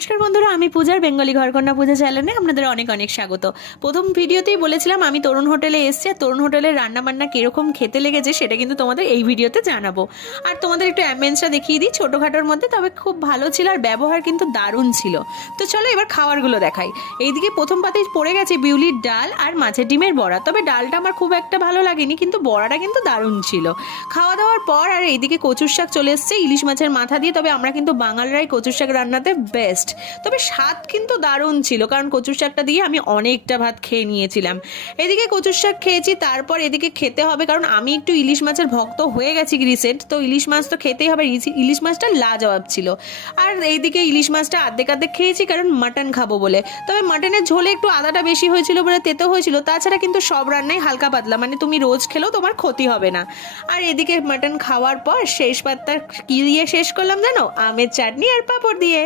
নমস্কার বন্ধুরা, আমি পূজার বেঙ্গলি ঘরকন্যা পূজা চ্যানেলে আপনাদের অনেক অনেক স্বাগত। প্রথম ভিডিওতেই বলেছিলাম আমি তরুণ হোটেলে এসেছি, আর তরুণ হোটেলের রান্নাবান্না কীরকম খেতে লেগেছে সেটা কিন্তু তোমাদের এই ভিডিওতে জানাবো। আর তোমাদের একটু অ্যাম্বিয়েন্সটা দেখিয়ে দিই ছোটোখাটোর মধ্যে, তবে খুব ভালো ছিল আর ব্যবহার কিন্তু দারুণ ছিল। তো চলো এবার খাবারগুলো দেখাই। এইদিকে প্রথম পাতেই পড়ে গেছে বিউলির ডাল আর মাছের ডিমের বড়া। তবে ডালটা আমার খুব একটা ভালো লাগেনি, কিন্তু বড়াটা কিন্তু দারুণ ছিল। খাওয়া দাওয়ার পর আর এইদিকে কচুর শাক চলে এসছে ইলিশ মাছের মাথা দিয়ে। তবে আমরা কিন্তু বাঙালরাই কচুর শাক রান্নাতে বেস্ট। তবে স্বাদ কিন্তু দারুণ ছিল, কারণ কচুর শাকটা দিয়ে আমি অনেকটা ভাত খেয়ে নিয়েছিলাম। এদিকে কচুর শাক খেয়েছি, তারপর এদিকে খেতে হবে, কারণ আমি একটু ইলিশ মাছের ভক্ত হয়ে গেছি রিসেন্ট। তো ইলিশ মাছ তো খেতেই হবে, ইলিশ মাছটা লাজবাব ছিল। আর এইদিকে ইলিশ মাছটা আর্ধেক আর্ধেক খেয়েছি, কারণ মাটন খাবো বলে। তবে মাটনের ঝোলে একটু আদাটা বেশি হয়েছিল বলে তেতো হয়েছিল। তাছাড়া কিন্তু সব রান্নাই হালকা পাতলা, মানে তুমি রোজ খেলেও তোমার ক্ষতি হবে না। আর এদিকে মাটন খাওয়ার পর শেষ পাতটা কি দিয়ে শেষ করলাম জানো? আমের চাটনি আর পাঁপড় দিয়ে।